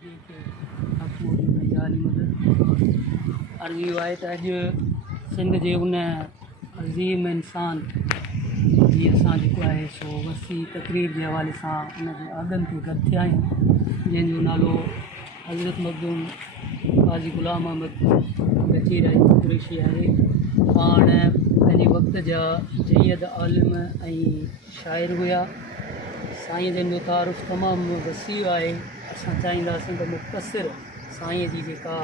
जेके हक़ मौजूद है जाली मदद अर्ज़ी आहे त अॼु सिंध जे उन अज़ीम इंसान जी असां जेको आहे सो वसी तक़रीर जे हवाले सां उनजे आॻनि ते गॾु थिया आहियूं, जंहिंजो नालो हज़रत मखदूम क़ाज़ी ग़ुलाम अहमद गचीराई कुरैशी आहे। पाण पंहिंजे वक़्त जा जयद आलिम ऐं शाइर हुआ। साईं जन जो तारुफ़ तमामु वसी आहे। असां चाहींदासीं त मुख़्तसिर साईं जी जेका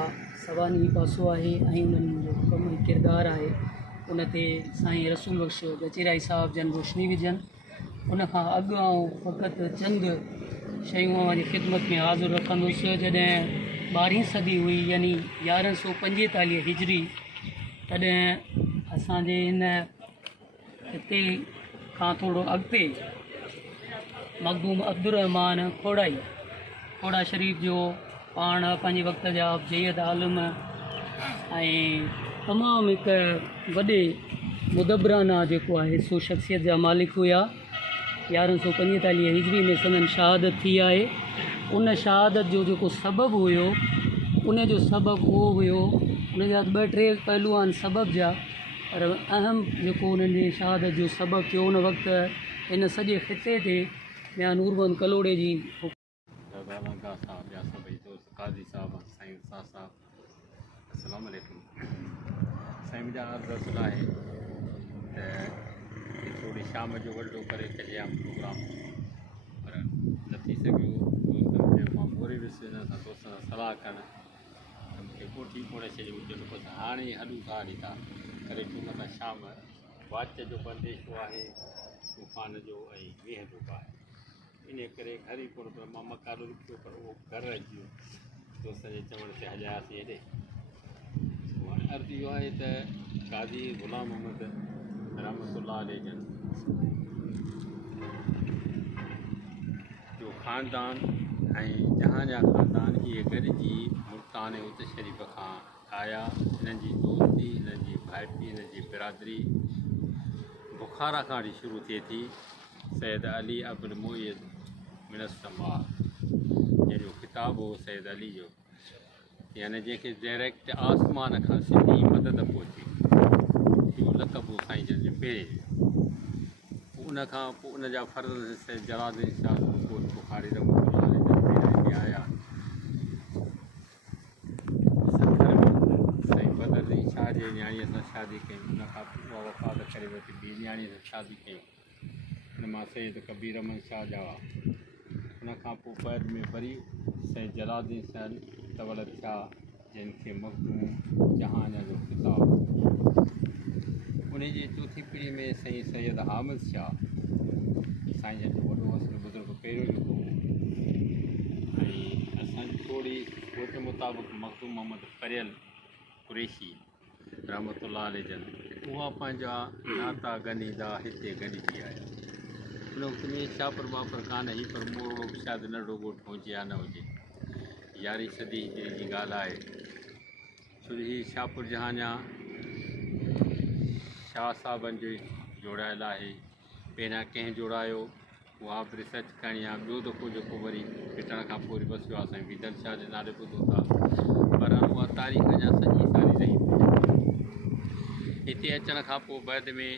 सवानी पासो आहे ऐं उन्हनि जो कमु किरदारु आहे उन ते साईं रसूल बख़्श गचीराई साहिब जन रोशनी विझनि। उन खां अॻु आउं फ़क़ति चंद शयूं जी ख़िदमत में हाज़ुरु रखंदुसि। जॾहिं 12वीं सदी हुई यानी 1145 हिजरी, तॾहिं असांजे हिन हिते खां थोरो अॻिते मखदूम अब्दुर्रहमान खोड़ा शरीफ़ जो पाण पंहिंजे वक़्त जा जयद आलिम ऐं तमामु हिकु वॾे मुदबराना जेको आहे सो शख़्सियत जा मालिक हुआ। 1145 हिजरी में संदन शहादत थी आहे। उन शहादत जो जेको सबबु हुयो उन जो सबबु उहो हुयो, उन जा 2-3 पहलू आहिनि सबब जा, पर अहम जेको उन्हनि जी शहादत जो सबबु थियो उन वक़्तु हिन सॼे ख़िते ते या नूरबंद कलोड़े जी काज़ी साहब साईं उस्ताद साहब अस्सलाम वालेकुम। साईं मुंहिंजा अर्ज़ु आहे त थोरी शाम जो वॾो करे कजे प्रोग्राम, पर न थी सघियो। मां पूरी वियुसि हिन सां दोस्तनि सां सलाह करणु त मूंखे कोठी कोड़े छॾियो हुजे बसि हाणे हलूं था हली था करे चूं न शाम वाच जो बंदिशो आहे, तूफ़ान जो ऐं मींहं जो बि आहे। इन करे घर ई कोन, पर मां मकानो लिखियो पर उहो घरु अची वियो। दोस्तनि जे चवण ते हलियासीं हेॾे। हाणे अर्ज़ु इहो आहे त क़ाज़ी ग़ुलाम अहमद रहमतुल्लाह अलैह जन जो ख़ानदान ऐं जहां जा ख़ानदान इहे गॾिजी मुल्तान उत शरीफ़ खां आया। हिननि जी दोस्ती, हिननि जी भाइटी, हिननि जी बिरादरी बुखारा खां वठी शुरू थिए थी। सैयद अली अब्दुल मुईद मिनस्तमा जंहिंजो ख़िताबु हो सैयद अली जो, यानी जंहिंखे डायरेक्ट आसमान खां सिधी मदद पहुची, इहो लक़बु साईं जन जो पहिरें। उन खां पोइ उन जा फर्ज़ सैयद जलालुद्दीन शाह कोट बुखारी रहमतुल्लाह आया। साईं बदरुद्दीन शाह जे न्याणीअ सां शादी कयूं, उन खां पोइ उहा वफ़ात करे वरिती, ॿी न्याणीअ सां शादी कयूं, हुन मां सैयद कबीर अहमद शाह जा हुआ। उन खां पोइ बैद में वरी सैयद जलालुद्दीन शाह तवलद थिया, जिनखे मखदूम जहान जो ख़िताबु। उन जी चौथी पीढ़ी में साईं सैयद हामिद शाह, साईं जन जो वॾो असुल बुज़ुर्ग पहिरियों जेको, ऐं असांजी थोरी सोच मुताबिक़ मखदूम मोहम्मद परियल कुरैशी रहमतुल्लाह अलैह जन, उहा पंहिंजा नाता ॻंढींदा हिते गॾिजी आया। उन वक़्त में शापर वापर कान हुई, पर मोड़ो शायदि नंढो ॻोठु हुजे या न हुजे। 11वीं सदी जी ॻाल्हि आहे। छो जो हीअ शाहपुर जहां जा शाह साहबनि जो जोड़ायल आहे। पहिरियां कंहिं जोड़ायो, उहा बि रिसर्च करणी आहे। ॿियो दफ़ो जेको वरी फिटण खां पोइ वरी बसियो आहे साईं बीदल शाह जे नाले ॿुधो था, पर उहा तारीख़ अञा सॼी सारी रही। हिते अचण खां पोइ बैद में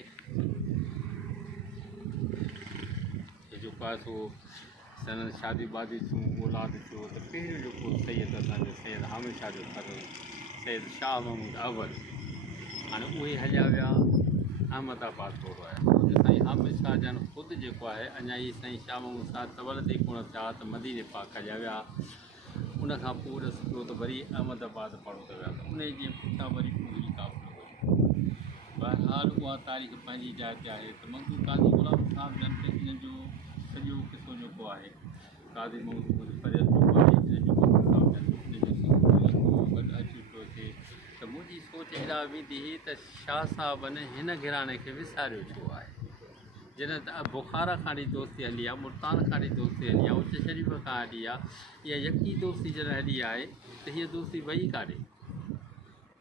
जेको आहे सो सन शादी वादी थियूं, औलाद थियो, त पहिरियों जेको सैयद असांजो सैयद हामिद शाह जो घर सैयद शाह महमूद अव्वल, हाणे उहे हलिया विया अहमदाबाद थोरो आहे। साईं हामिद शाह जन ख़ुदि जेको आहे अञा ई साईं शाह महमूद शाह तवलद ई कोन थिया त मदीने पाक हलिया विया। उन खां पोइ ॾिस पियो त वरी अहमदाबाद पढ़ो त विया, त उन जे पुठियां वरी पूरी काफ़िलो हुई। बहरहाल उहा तारीख़ पंहिंजी जाइ ते आहे। त मखदूम क़ाज़ी ग़ुलाम साहब जन ते हिन जो सॼो किसो जेको आहे क़ाज़ी महमूद परियल जो आहे, हिन जो मखदूम साहब जन गॾु अची पियो थिए। त मुंहिंजी सोच हेॾा वेंदी हुई त शाह साहबनि हिन घिराणे खे विसारियो छो आहे। जॾहिं त बुखारा खां वठी दोस्ती हली आहे, मुल्तान खां वठी दोस्ती हली आहे, उच्च शरीफ़ खां हली आहे, इहा यकी दोस्ती जॾहिं हली आहे त हीअ दोस्ती वई कान्हे।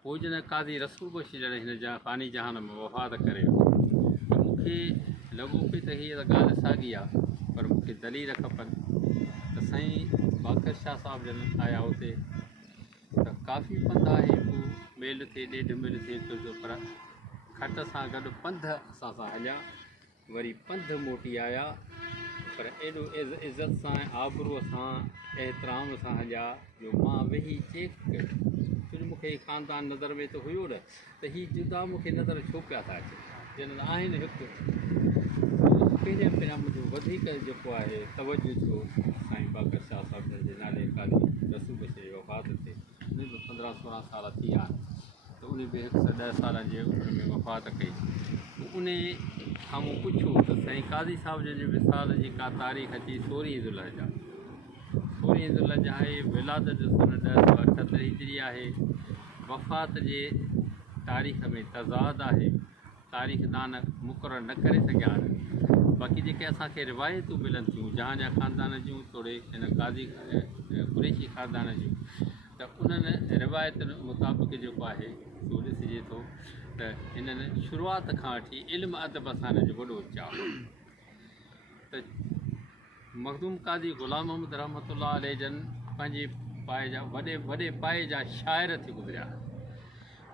पोइ जॾहिं क़ाज़ी रसूल बख़्श जॾहिं हिन फ़ानी जहान में वफ़ात करे त मूंखे लॻो पियो त हीअ ॻाल्हि साॻी आहे, पर मूंखे दलील खपनि। त साईं बाकर शाह साहब जन आया हुते त काफ़ी पंधु आहे पोइ मेल थिए ॾेढ मेल थिए पियो पर खट सां गॾु पंध असां सां हलिया वरी पंध मोटी आया पर एॾो इज़त सां ऐं आबरूअ सां एतिराम सां हलिया जो मां वेही चेक कयो छो जो मूंखे ख़ानदान नज़र में त हुयो न त हीअ जुदा मूंखे नज़र छो पिया था अचनि जिन आहिनि हिकु पहिरियां मुंहिंजो वधीक जेको आहे तवजो थियो साईं बाकर शाह साहिब जे नाले काली रसूल जी वफ़ात ते उन बि 15-16 साल थी विया त उन बि 110 सालनि जे उमिरि में वफ़ात कई उन खां मूं पुछियो त साईं काज़ी साहिब जे विसाल जी का तारीख़ अची 16 ज़ुल्हज आहे 16 ज़ुल्हज आहे विलादत जो सन 1078 हिजरी आहे वफ़ात जे तारीख़ में तज़ाद आहे तारीख़ दान मुक़ररु न करे सघिया आहिनि बाक़ी जेके असांखे रिवायतूं मिलनि थियूं जहां जा ख़ानदान जूं थोरे हिन काज़ी कुरैशी ख़ानदान जूं त उन्हनि रिवायतुनि मुताबिक़ जेको आहे सो ॾिसिजे थो त हिननि शुरूआति खां वठी इल्मु अदब सां हिन जो वॾो चाव त मखदूम काज़ी ग़ुलाम मोहम्मद रहमतुल्लाह अलैह जन पंहिंजे पाए जा वॾे पाए जा शाइर थी गुज़रिया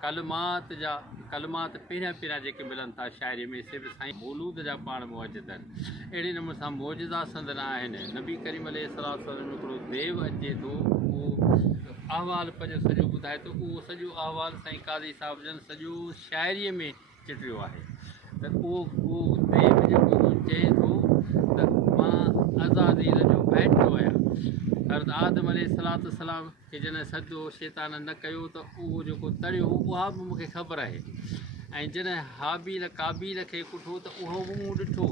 कलमात पहिरियां जेके मिलनि था शाइरी में सिर्फ़ु साईं मौलूद जा पाण मौजूद आहिनि अहिड़े नमूने सां मौजूदा संदन आहिनि नबी करीम अलैहिस्सलाम हिकिड़ो देव अचे थो उहो अहवाल पंहिंजो सॼो ॿुधाए थो उहो सॼो अहवाल साईं काज़ी साहिब जन सॼो शाइरीअ में चिटियो आहे त उहो देव जेको चए थो त मां आज़ादी जो बैठो आहियां हज़रत आदम अलैहिस्सलाम खे जॾहिं सदो शैतान न कयो त उहो जेको तरियो उहा बि मूंखे ख़बर आहे ऐं जॾहिं हाबील काबील खे कुठो त उहो बि मूं ॾिठो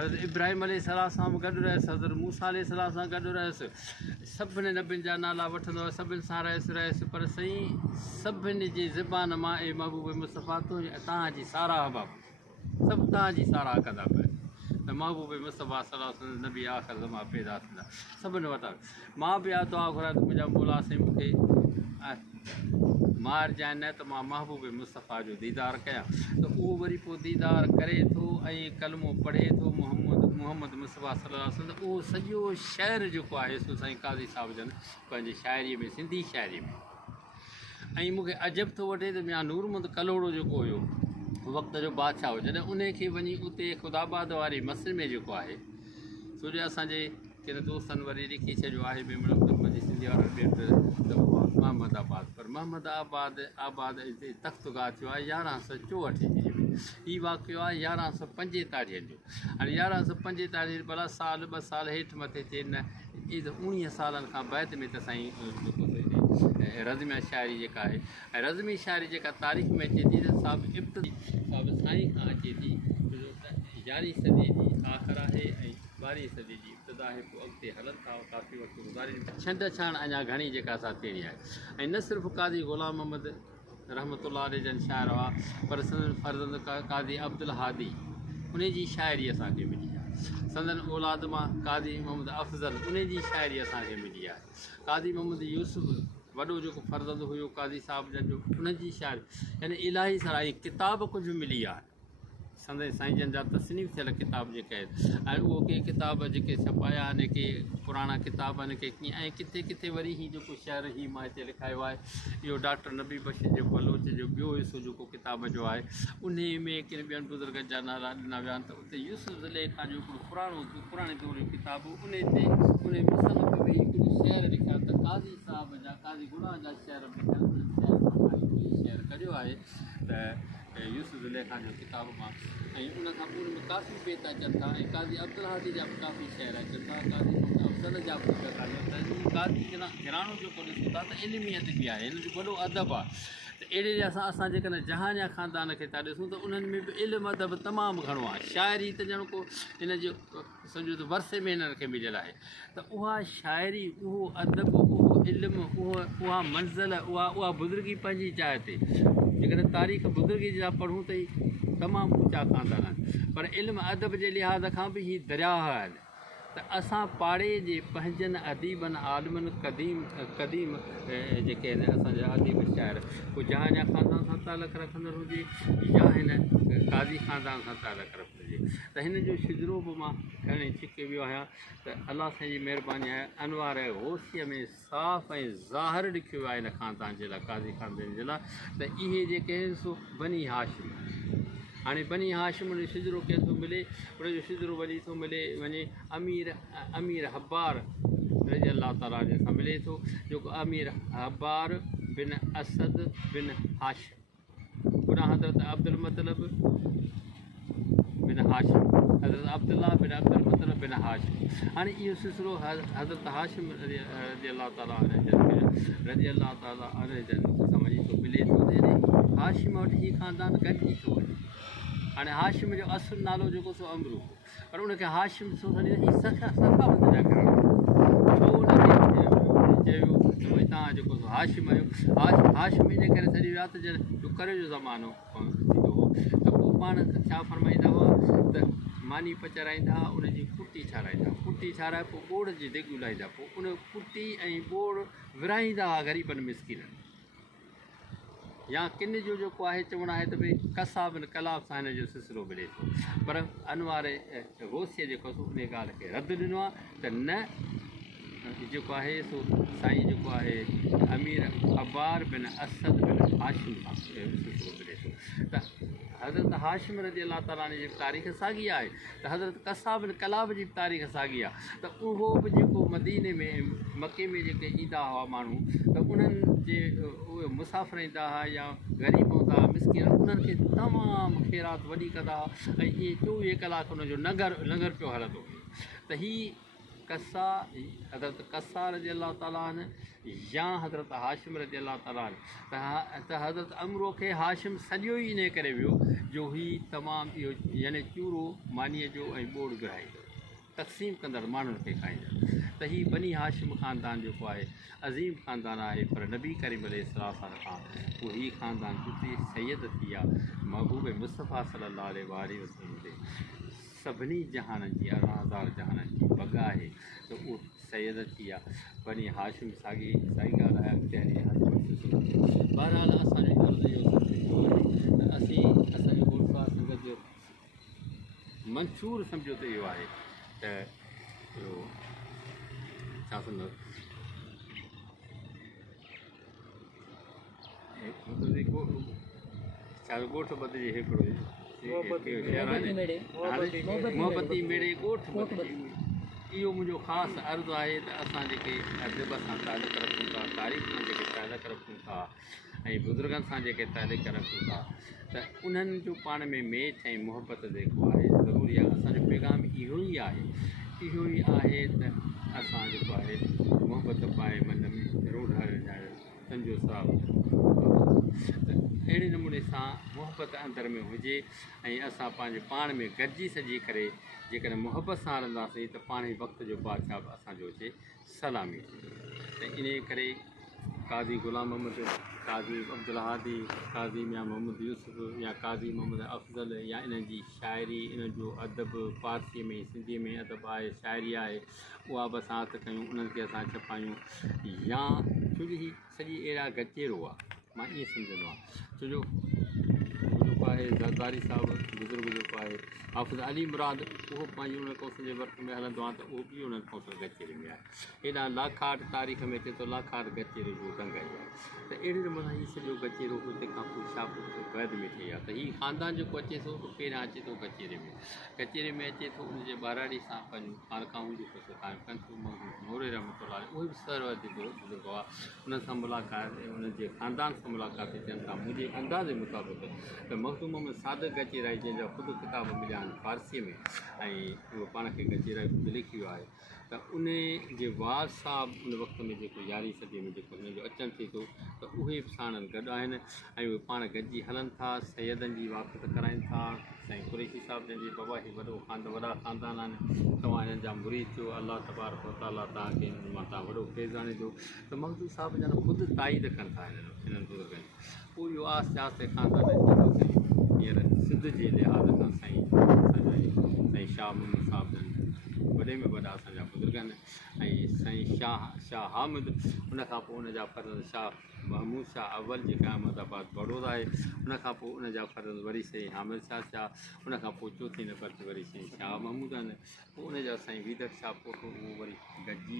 हज़रत इब्राहिम अलैहिस्सलाम सां बि गॾु रहियसि हज़रत मूसा अलैहिस्सलाम सां गॾु रहियसि सभिनी नबियुनि जा नाला वठंदो सभिनि सां रहियसि पर साईं सभिनी जी ज़बान मां ए महबूब मुस्तफ़ा तव्हांजी साराह बाबा सभु तव्हांजी साराह कंदा पिया त महबूब मुस्तफ़ा सल्लल्लाहु अलैहि वसल्लम नबी आख़िर ज़मा पैदा थींदा सभिनि वटां मां बि दुआ घुरां त मुंहिंजा मौला साईं मूंखे मार जाए न त मां महबूब मुस्तफ़ा जो दीदार कयां त उहो वरी पोइ दीदार करे थो ऐं कलमो पढ़े थो मोहम्मद मुस्तफ़ा सल्लल्लाहु अलैहि वसल्लम उहो सॼो शहर जेको आहे सो साईं काज़ी साहिब जन पंहिंजी शाइरीअ में सिंधी शाइरीअ में ऐं मूंखे अजब थो वठे त ॿिया नूरमंद कलोड़ो जेको हुयो वक़्त जो बादशाह हो जॾहिं उन खे वञी उते ख़ुदाबाद वारी मस्जिद में जेको आहे छो जो असांजे किन दोस्तनि वरी लिखी छॾियो आहे ॿिए मुंहिंजी सिंधी वारा ॿिए त उहा महमदाबाद पर महमदाबाद हिते तख़्तगाह थियो आहे 1164 हिजरी में हीउ वाक़ियो आहे 1145 जो हाणे 1145 भला साल 2 साल हेठि मथे थिए न ई त 19 सालनि खां बैदि में त साईं रज़मी शाइरी जेका आहे ऐं रज़मी शाइरी जेका तारीख़ में अचे थी त साब साईं खां अचे थी 11वीं सदी जी आख़िर आहे ऐं 12वीं सदी जी इब्तिदा आहे पोइ अॻिते हलनि था काफ़ी वक़्तु गुज़ारे छंड छाण अञा घणी जेका असां थियणी आहे ऐं न सिर्फ़ु काज़ी ग़ुलाम मोहम्मद रहमतुल्लाह अलैह जन शाइर हुआ पर संदन फर्ज़ंद काज़ी अब्दुल हादी उन जी शाइरी असांखे मिली आहे संदन औलाद मां काज़ी मोहम्मद अफ़ज़ल उन जी शाइरी असांखे मिली आहे काज़ी मोहम्मद यूसुफ वॾो जेको फर्ज़ंद हुयो काज़ी साहिब जन जो उन जी शाइरी यानी इलाही सारा ऐं किताब कुझु मिली आहे संदन साईं जन जा तसनीफ़ थियल किताब जेके आहिनि ऐं उहो के किताब जेके छपाया आहिनि के पुराणा किताब आहिनि के कीअं ऐं किथे किथे वरी हीउ जेको शहर ही मां हिते लिखायो आहे इहो डॉक्टर नबी बशीर जो बलोच जो ॿियो हिसो जेको किताब जो आहे उन में किन ॿियनि बुज़ुर्गनि जा नाला ॾिना विया आहिनि त उते यूसुफ ज़ुलैखा जो हिकिड़ो पुराणे दौर जो किताब उन ते उन मुसनफ़ में हिकिड़ी शहर लिखिया त काज़ी साहिब जा काज़ी गुनाह जा शहर शहर कढियो आहे त यूसुफ ज़ुलैखा जो किताब मां ऐं उन खां पोइ में काफ़ी बेत अचनि था ऐं काज़ी अब्दुल हादी जा बि काफ़ी शहर अचनि था काज़ी अफ़ज़ल जा बि काफ़ी काज़ी घराणो जेको ॾिसूं था त इल्मियत बि आहे हिन जो वॾो अदब आहे त अहिड़े असां जेकॾहिं जहां जा ख़ानदान खे था ॾिसूं त उन्हनि में बि इल्मु अदब तमामु घणो आहे शाइरी त ॼण को हिन जो सम्झो त वरसे में हिननि खे मिलियल आहे त उहा शाइरी उहो अदब उहो इल्मु उहा मंज़िल उहा बुज़ुर्गी पंहिंजी जाइ ते जेकॾहिं तारीख़ बुज़ुर्गी जा पढ़ूं त ई तमामु ऊचा ख़ानदान आहिनि पर इल्मु अदब जे लिहाज़ खां बि हीअ दरिया आहिनि त असां पाड़े जे पंहिंजनि अदीबनि आलिमनि क़दीम जेके आहिनि असांजा अदीब शाइर पोइ जहां जा ख़ानदान सां तालुक रखंदड़ हुजे या हिन काज़ी ख़ानदान सां तालुक रखंदड़ हुजे त हिन जो शिजरो बि मां खणी छिके वियो आहियां त अलाह साईं जी महिरबानी आहे अनवार गौसीअ में साफ़ ऐं ज़ाहिर लिखियो आहे हिन ख़ानदान जे लाइ काज़ी ख़ानदान जे लाइ त इहे जेके आहिनि सो बनी हाशिम हाणे बनी हाशिम जो शिजरो कंहिं थो मिले उनजो शिजरो वरी थो मिले वञे अमीर हब्बार रज़ी अलाह ताला सां मिले थो जेको अमीर हब्बार बिन असद बिन हाशिम उन हज़रत अब्दुल मतलब बिन हाशिम हज़रत अब्दुल्ला बिन अब्दुल मतलब बिन हाशिम हाणे इहो सिलसिलो हज़रत हाशिम रज़ी अलाह ताला रज़ी अलाह ताला सां वञी थो मिले थो हाशिम वटि हीउ ख़ानदान गॾिजी थो वञे हाणे हाशिम जो असुलु नालो जेको सो अमरू पर उनखे हाशिम हीउ सखावत जा करणु छो उनखे चयो त भई तव्हां जेको सो हाशिम आहियो हाशिम जे करे सॼी राति जो करे जो ज़मानो थींदो हो त पोइ पाण छा फरमाईंदा हुआ त मानी पचाराईंदा उनजी कुटी छाराईंदा कुटी छाराए पोइ ॿोड़ जी दिॻ लाहींदा पोइ उन कुटी ऐं ॿोड़ विराईंदा हुआ ग़रीबनि मिसकिननि या किन जो जेको आहे चवणु आहे त भई कसाबनि कलाब सां हिन जो सिलसिलो मिले थो पर अनवार गौसीअ जेको सो उन ॻाल्हि खे रद्द ॾिनो आहे त न जेको आहे सो साईं जेको आहे अमीर अब्बार बिन असद बिन हाशिम सां सिलसिलो मिले थो त हज़रत हाशिम रज़ी अलाह ताला जी तारीख़ साॻी आहे त हज़रत कसाब बिन कलाब जी बि तारीख़ साॻी आहे त उहो बि जेको मदीने में मके में जेके ईंदा हुआ माण्हू त उन्हनि जे उहे मुसाफ़िर ईंदा हुआ या ग़रीब हूंदा हुआ मिसकिन उन्हनि खे तमामु ख़ैरात वॾी कंदा हुआ ऐं इहे 24 कलाक उनजो लंगर पियो हलंदो हुयो त हीअ कसा हज़रत कसा रज़ी अलाह ताला या हज़रत हाशिम रज़ी अलाह ताला त हज़रत अमरो खे हाशिम सॼो ई इन करे वियो जो हीउ तमामु इहो यानी चूरो मानीअ जो ऐं ॿोड़ घुराईंदो तक़सीम कंदड़ माण्हुनि खे खाईंदड़ त हीउ बनी हाशिम ख़ानदान जेको आहे अज़ीम ख़ानदान आहे पर नबी करीम अलैहिस्सलाम खां पोइ हीउ ख़ानदान कुझु सैद थी आहे महबूब मुस्तफ़ा सल्लल्लाहु अलैहि वसल्लम ते सभिनी जहाननि जी 18,000 जहाननि जी बग आहे त उहो सैद थी आहे बनी हाशिम साॻी ॻाल्हि आहे बहरहाल असांजो अर्ज़ु इहो थींदो आहे त असांजो गुरसा संगत जो मंशूर सम्झो त इहो आहे त इहो छा सम्झो छा ॻोठ बदिजे हिकिड़ो मोहबती मेड़े ॻोठ इहो मुंहिंजो ख़ासि अर्ज़ु आहे त असां जेके अदब सां तालुक रखूं था तारीख़ सां जेके तालुक रखूं था ऐं बुज़ुर्गनि सां जेके तालुक रखूं था त उन्हनि जो पाण में मेच ऐं मुहबत जेको आहे ज़रूरी आहे असांजो पैगाम इहो ई आहे त असां जेको आहे मुहबत पाए मन में रूढ़ संजो साहु त अहिड़े नमूने सां मुहबत अंदरि में हुजे ऐं असां पंहिंजे पाण में गॾिजी सॼी करे जेकॾहिं मुहबत सां हलंदासीं त पाण ई वक़्त जो बादशाह बि असांजो हुजे सलामी त इन करे काज़ी ग़ुलाम मोहम्मद काज़ी अब्दुल हादी काज़ी मियां मोहम्मद यूसुफ या काज़ी मोहम्मद अफ़ज़ल या इन्हनि जी शाइरी इन्हनि जो अदब फारसीअ में सिंधीअ में अदब आहे शाइरी आहे उहा बि असां हथु कयूं उन्हनि खे असां छपायूं या छोजो हीअ सॼी अहिड़ा गचेरो आहे मां ईअं सम्झंदो आहियां छोजो जेको आहे ज़रदारी साहिबु बुज़ुर्ग जेको आहे हाफ़िज़ अली मुराद उहो पंहिंजे उन कौशल जे वर्क में हलंदो आहे त उहो बि उन्हनि कौशल गचेरे में आहे हेॾा लाखाट तारीख़ में अचे थो लाखाट गचेरे जो ढंग आहे त अहिड़े नमूने हीउ सॼो गचेरो उते खां पोइ शाहपुर बैद में ठही आहे त हीउ ख़ानदान जेको अचे थो पहिरियां अचे थो गचेरे में अचे थो उनजे ॿाराड़ी सां पंहिंजूं ख़ानकाऊं जेको सो क़ाइमु कनि थियूं मोरे रहमतुल्लाह उहे बि सरवती बुज़ुर्ग हुआ उन्हनि सां मुलाक़ात उन्हनि जे ख़ानदान सां मुलाक़ात थियनि था मुंहिंजे अंदाज़े मुताबिक़ त मखदूम मोहम्मद सादिक गचेराई जंहिंजा ख़ुदि किताब मिलिया आहिनि फारसीअ में ऐं उहो पाण खे गचेराई ख़ुदि लिखी वियो आहे त उन जे वार साहब उन वक़्त में जेको 11वीं सदीअ में जेको हुनजो अचनि थिए थो त उहे बि साणनि गॾु आहिनि ऐं उहे पाण गॾिजी हलनि था सैदनि जी वाक़त कराइनि था साईं कुरैशी साहिब जंहिंजे बाबा ही वॾा ख़ानदान आहिनि तव्हां हिननि जा मुरीद थियो अलाह तबारक व ताला तव्हांखे मां तव्हां वॾो फैज़ आणे ॾियो त मखदूम साहिब जन ख़ुदि ताईद कनि था हिननि बुज़ुर्गनि पोइ इहो आस्ते आस्ते ख़ानदान हींअर सिंध जे लिहाज़ खां साईं शाह मोहम्मद साहिब जन वॾे में वॾा असांजा बुज़ुर्ग आहिनि ऐं साईं शाह हामिद, उनखां पोइ उनजा फर्ज़ शाह महमूद शाह अव्वल जेका अहमदाबाद बड़ौदा आहे, उनखां पोइ उनजा फर्ज़ वरी साईं हामिद शाह, उनखां पोइ चौथे नंबर ते वरी साईं शाह महमूद आहिनि। पोइ उनजा साईं वीदर शाह पोटो, उहो वरी गॾिजी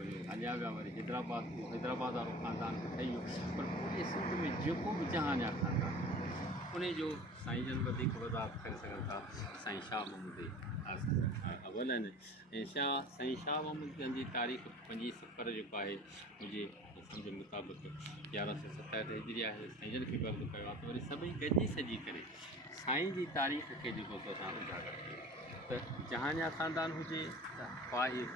वरी हलिया विया, वरी हैदराबाद वारो ख़ानदान ठही वियो। पर पूरे सिंध में जेको बि जहां जा ख़ानदान उन जो साईं जन वधीक वधार करे सघनि था, साईं शाह महमूद अव्वल आहिनि। ऐं साईं शाह महमूद जन जी तारीख़ 5 सितंबर जेको आहे मुंहिंजे सम्झ मुताबिक़ 1167 हिजरी आहे। साईं जन खे बर्द कयो आहे त वरी सभई गॾिजी सॼी करे साईं जी तारीख़ खे जेको असां उजागर कयो त जहां जा ख़ानदान हुजे त पाए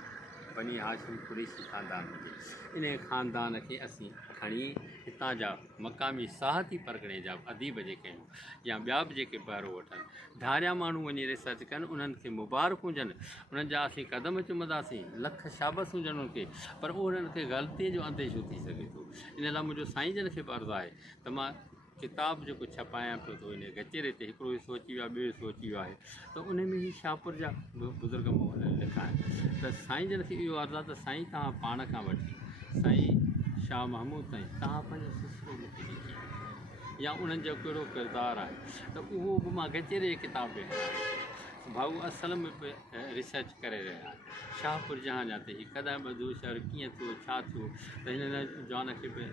बनी हाशिम कुरैशी ख़ानदान हुजे, इन ख़ानदान खे असीं खणी हितां जा मक़ामी साहती परगिणे जा अदीब जेके आहिनि या ॿिया बि जेके बहिरो वठनि, धारिया माण्हू वञी रिसर्च कनि, उन्हनि खे मुबारक हुजनि, उन्हनि जा असीं क़दम चुमंदासीं, लख शाबस हुजनि उन्हनि खे, पर उन्हनि खे ग़लतीअ जो अंदेशो थी सघे थो। इन लाइ मुंहिंजो साईं जन खे अर्ज़ु आहे त मां किताब जेको छपायां पियो थो इन गचेरे ते, हिकिड़ो हिसो अची वियो आहे, ॿियो हिसो अची वियो आहे, त उन में ई शाहपुर जा बुज़ुर्ग लिखा आहिनि। त साईं जन खे इहो अर्ज़ु आहे त साईं तव्हां पाण खां वठी साईं शाह महमूद ताईं तव्हां पंहिंजो सिलसिलो मूंखे ॾिठी या उन्हनि जो कहिड़ो किरदारु आहे, त उहो बि मां गचेरे जे किताब में भाऊ असल में बि रिसर्च करे रहिया आहिनि। शाहपुर जहां जा ते कॾहिं ॿधो शहर कीअं थियो, छा थियो, त हिन जवान खे बि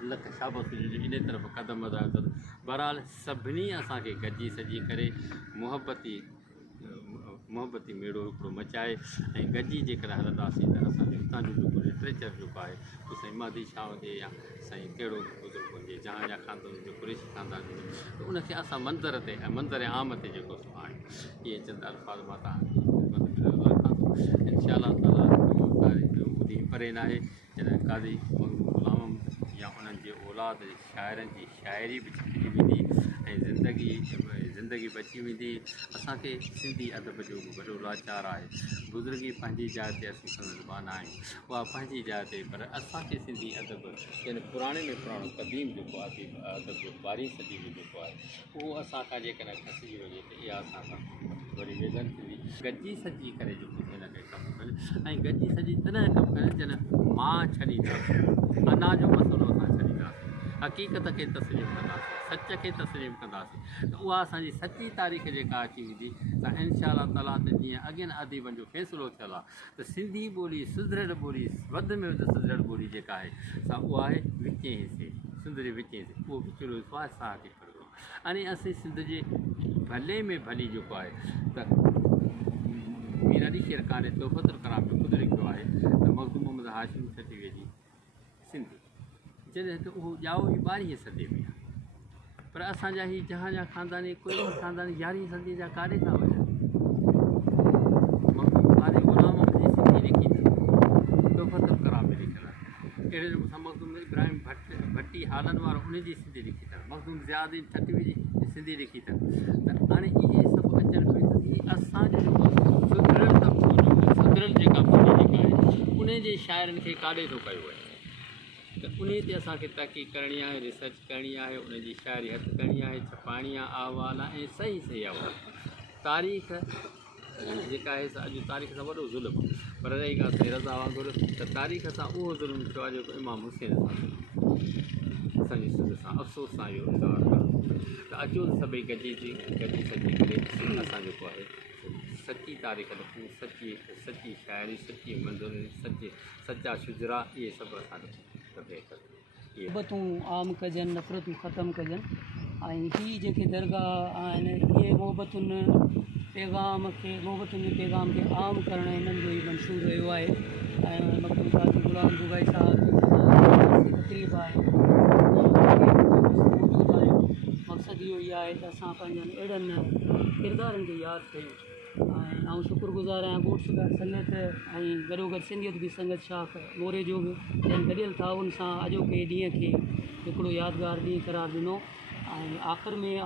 लख शाबस हुजे इन तरफ़ क़दम वधायो अथनि। बहरहाल सभिनी असांखे गॾिजी सॼी करे मुहबती मेड़ो हिकिड़ो मचाए ऐं गॾिजी जेकर हलंदासीं त असांजो हितां जो जेको लिटरेचर जेको आहे उहो साईं मादी शाह हुजे या साईं कहिड़ो बि बुज़ुर्ग हुजे, जहां जा ख़ानदान हुजे, कुरैशी ख़ानदान हुजे, त उनखे असां मंज़र ते ऐं मंज़र आम ते जेको आहे इहे चंद अल्फाज़ मां तव्हांखे रखां थो। इनशा अल्लाह ताला ॿुधी परे न आहे जॾहिं काज़ी ग़ुलाम या उन्हनि जे औलाद शाइरनि जी शाइरी बि छपिजी वेंदी ऐं ज़िंदगी बची वेंदी। असांखे सिंधी अदब जो बि वॾो लाचार आहे। बुज़ुर्गी पंहिंजी जाइ ते असीं सम्झबान आहियूं, उहा पंहिंजी जाइ ते, पर असांखे सिंधी अदब यानी पुराणे में पुराणो क़दीम जेको आहे अदब जो 12वीं सदी में जेको आहे उहो असांखां जेकॾहिं खसिजी वञे त इहा असांखां वरी वेदन थींदी। गॾिजी सॼी करे जेको हिन खे कमु कनि ऐं गॾिजी सॼी तॾहिं कमु कनि जॾहिं मां छॾींदासीं, अना जो मसइलो असां छॾींदासीं, हक़ीक़त खे तस्लीम कंदासीं, सच खे तस्लीम कंदासीं, त उहा असांजी सची तारीख़ जेका अची वेंदी त इनशा अल्लाह ताला त जीअं अॻियनि अदीबनि जो फ़ैसिलो थियल आहे त सिंधी ॿोली सुधरियल ॿोली, वधि में वधि सुधरियल ॿोली जेका आहे सा उहा आहे विचें हिसे, सिंध जे विचें हिसे, उहो विचुड़ो हिसो आहे साहती परगिणो। अने असीं सिंध जे भले में भली जेको आहे त मीर अली शेर खान तोहफ़तुल कलाम में ख़ुदि लिखियो आहे त मखदूम मोहम्मद हाशिम छटीह जी सिंधी, जॾहिं त उहो ॼाओ ई 12वीं सदी में आहे, पर असांजा ही जहां जा ख़ानदानी कोई बि ख़ानदानी 11वीं सदी जा काॾे था वञनि। काज़ी ग़ुलाम जी सिंधी लिखी अथनि, तोहफ़तुल कलाम में लिखियलु आहे। अहिड़े नमूने सां मखदूम इब्राहिम भट्टी हालनि वारो उनजी सिंधी लिखी अथनि, मखदूम ज़ियादीन ठटवी जी सिंधी लिखी अथनि। त हाणे इहे सभु अचनि पियूं त इहे असांजो जेको सुधरियल तबिको जो सुधरियल जेका ॿोली जेका आहे उन जे शाइरनि खे काॾे थो कयो वञे, त उन ते असांखे तहक़ीक़ करणी आहे, रिसर्च करणी आहे, उनजी शाइरी हथु करणी आहे, छपाइणी आहे, अहवाल ऐं सही अहवाल। तारीख़ जेका आहे सा अॼु तारीख़ सां वॾो ज़ुल्म, पर रही ॻाल्हि साईं रज़ा वांगुरु त तारीख़ सां उहो ज़ुल्म थियो आहे जेको इमाम हुसैन सां असांजी सिंध सां अफ़सोस सां इहो इज़हार कयो। त अचो सभई गॾिजी सॼी करे असां जेको आहे सची तारीख़ लिखूं, सची शाइरी, सची मंज़र, सचा शुजरा, इहे सभु असांखे मोहबतूं आम कजनि, नफ़रतूं ख़तमु कजनि ऐं हीअ जेके दरगाह आहिनि इहे मोहबतुनि जे पैगाम खे आम करणु हिननि जो ई मंसूर रहियो आहे। ऐं मखदूम काज़ी ग़ुलाम बुग़ाई साहब तक़रीब आहे मक़सदु इहो ई आहे त असां पंहिंजनि अहिड़नि किरदारनि खे यादि कयूं। ऐं शुक्रगुज़ार आहियां ॻोठ सुधार संगत ऐं गॾोगॾु सिंधियत बि संगत शाख मोरे जो बि जंहिं गॾियल ताउन सां अॼोके ॾींहं खे हिकिड़ो यादगार ॾींहुं क़रार ॾिनो। ऐं आख़िर में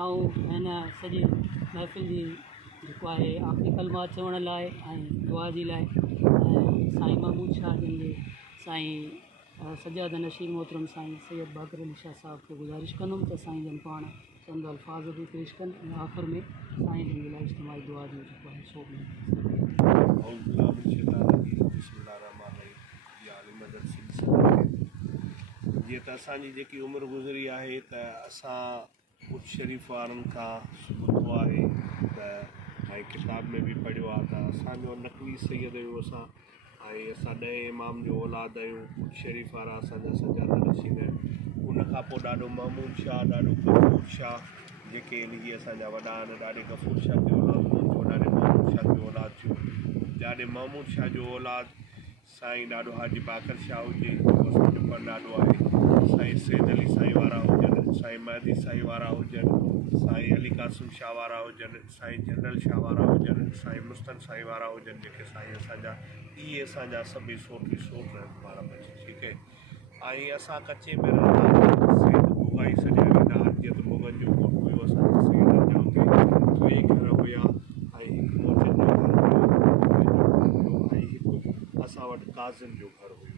हिन सॼी महफ़िल जी जेको आहे आख़िरी कलमात चवण लाइ ऐं दुआ जी लाइ साईं महमूद शाह जन जे साईं सजाद नशीर मोहतरम साईं सैयद बाक़र अली शाह साहब खे गुज़ारिश कंदुमि त साईं जन पाण चंद अल्फाज़ बि पेश कनि ऐं आख़िर में साईं जन जे लाइ इज्तिमाही दुआ जो जेको आहे सो त असांजी जेकी उमिरि गुज़री आहे त असां कुझु शरीफ़ वारनि खां ॿुधो आहे त ऐं किताब में बि पढ़ियो आहे त असांजो नकली सैयद आहियूं असां, ऐं असां 10 इमाम जो औलाद आहियूं। कुझु शरीफ़ वारा असांजा सजादा नशीन आहिनि। उन खां पोइ ॾाढो महमूद शाह, ॾाढो गफ़ूर शाह, जेके इहे असांजा वॾा आहिनि, ॾाढे गफ़ूर शाह जो औलाद थियो, ॾाढे महमूद शाह जो औलाद थियो। ॾाढे महमूद शाह जो औलाद साईं ॾाढो हाजी बाकर शाह हुजे, असांजो पण ॾाढो आहे। साईं सैद अली साईं वारा हुजनि, साईं महदी साईं वारा हुजनि, साईं अली कासिम शाह वारा हुजनि, साईं जनरल शाह वारा हुजनि, साईं मुस्तन साईं वारा हुजनि, जेके साईं असांजा इहे असांजा सभई सोटी सोट वारा बची। ठीकु आहे। ऐं असां कचे में रहंदा सैद भुगाई सॼा वेंदा हुआ, जीअं त भुगनि जो कोट हुयो असांजे सैदनि जा हुते 2 घर हुया, ऐं हिकु मोचन जो घर हुयो, ऐं हिकु असां वटि काज़िम जो घर हुयो।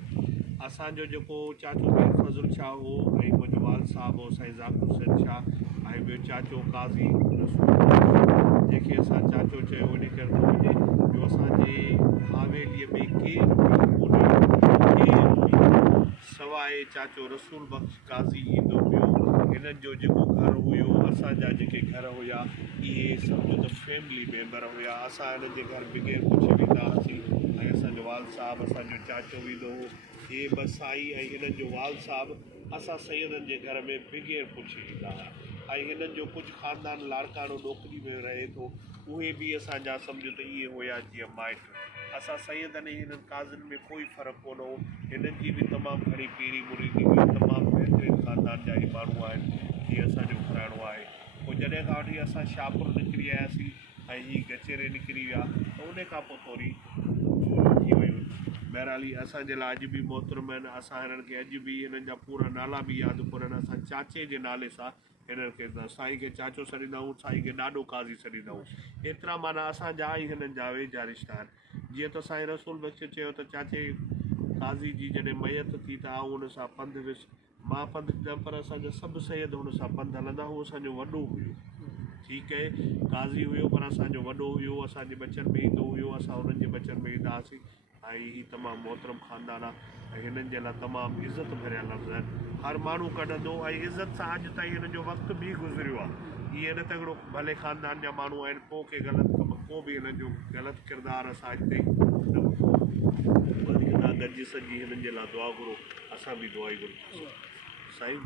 असांजो जेको चाचो मीर फज़ल शाह हो, ऐं मुंहिंजो वाल साहिबु हो साईं ज़ाकिर हुसैन शाह, ऐं ॿियो चाचो काज़ी रसूल, जेके असां चाचो चयो इन करे थो वञे जो असांजे हवेलीअ में केरु सवाइ चाचो रसूल बख़्श काज़ी ईंदो हुयो। हिननि जो जेको घर हुयो, असांजा जेके घर हुया, इहे सम्झो त फैमिली मेंबर हुया। असां हिननि जे घर बग़ैर पुछे वेंदा हुआसीं, ऐं असांजो वाल साहिबु असांजो चाचो वेंदो हो। हे ॿ साई ऐं हिननि जो वाल साहिबु असां सैयदनि जे घर में बग़ैर पुछे ईंदा हुआ। ऐं हिननि जो कुझु ख़ानदान लाड़कानो नौकिरी में रहे थो, उहे बि असांजा सम्झो त इहे हुया जीअं माइट। असां सैयदनि ऐं हिननि काज़िन में कोई फ़र्क़ु कोन हो। हिननि जी बि तमामु घणी पीढ़ी मुरीदी हुई, तमामु बहितरीनु ख़ानदान जा ई माण्हू आहिनि, जीअं असांजो घराणो आहे। पोइ जॾहिं खां वठी असां शाहपुर निकिरी आयासीं ऐं हीअ गचेरे निकिरी विया, त उन खां पोइ थोरी थी वियूं। बहरहाली असांजे लाइ अॼु बि मोहतरम आहिनि। असां हिननि खे अॼु बि हिननि जा पूरा नाला बि यादि कोन्हनि। असां चाचे जे नाले सां हिननि खे साईं खे चाचो सॾींदा आहियूं, साईं खे ॾाढो काज़ी सॾींदा आहियूं। एतिरा माना असांजा ई हिननि जा वेझा रिश्ता आहिनि। जीअं त साईं रसूल बख़्श चयो त चाचे काज़ी जी जॾहिं मैयत थी त आऊं हुन सां पंधु वियुसि। मां पंधु न, पर असांजा सभु सैयद हुन सां पंधु हलंदा। उहो असांजो वॾो हुयो, ठीकु आहे, काज़ी हुयो, पर असांजो वॾो हुयो, असांजे बचनि में ईंदो हुयो, असां हुननि जे बचनि में ईंदा हुआसीं। ऐं हीअ तमामु मोहतरम ख़ानदान आहे, ऐं हिननि जे लाइ तमामु इज़त भरियल लफ़्ज़ आहिनि। हर माण्हू कढंदो, ऐं इज़त सां अॼु ताईं हिननि जो वक़्तु बि गुज़रियो आहे। इहे न तकिड़ो भले ख़ानदान जा माण्हू आहिनि, पोइ के ग़लति कमु, को बि हिननि जो ग़लति किरदारु असां हिते वधीक तव्हां गॾिजी सॼी हिननि जे लाइ दुआ घुरो, असां बि दुआ ई घुरूं। साईं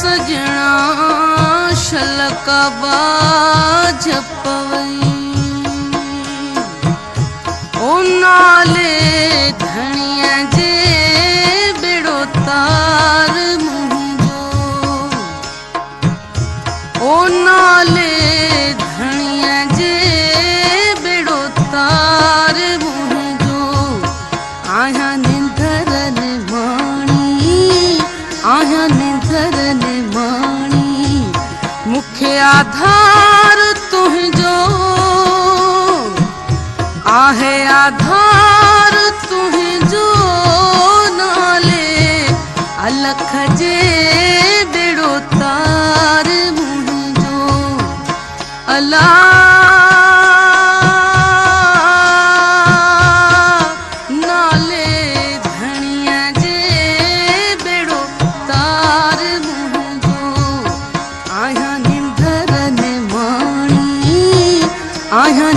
सजना शलका बाज पवई ओ नाले धनिया जे बेड़ो तार मुंहिंजो ओ नाले धनिया जे बेड़ो तार मुंहिंजो आया निंदर ने माणी आया निंदर ने माणी मुख्य आधार तुझो आहे आधार तुझो नाले अलख जे बेड़ो तार मुंहिंजो अला नाले धनिया जे बेड़ो तार मुंहिंजो आया निंदर ने माणी आया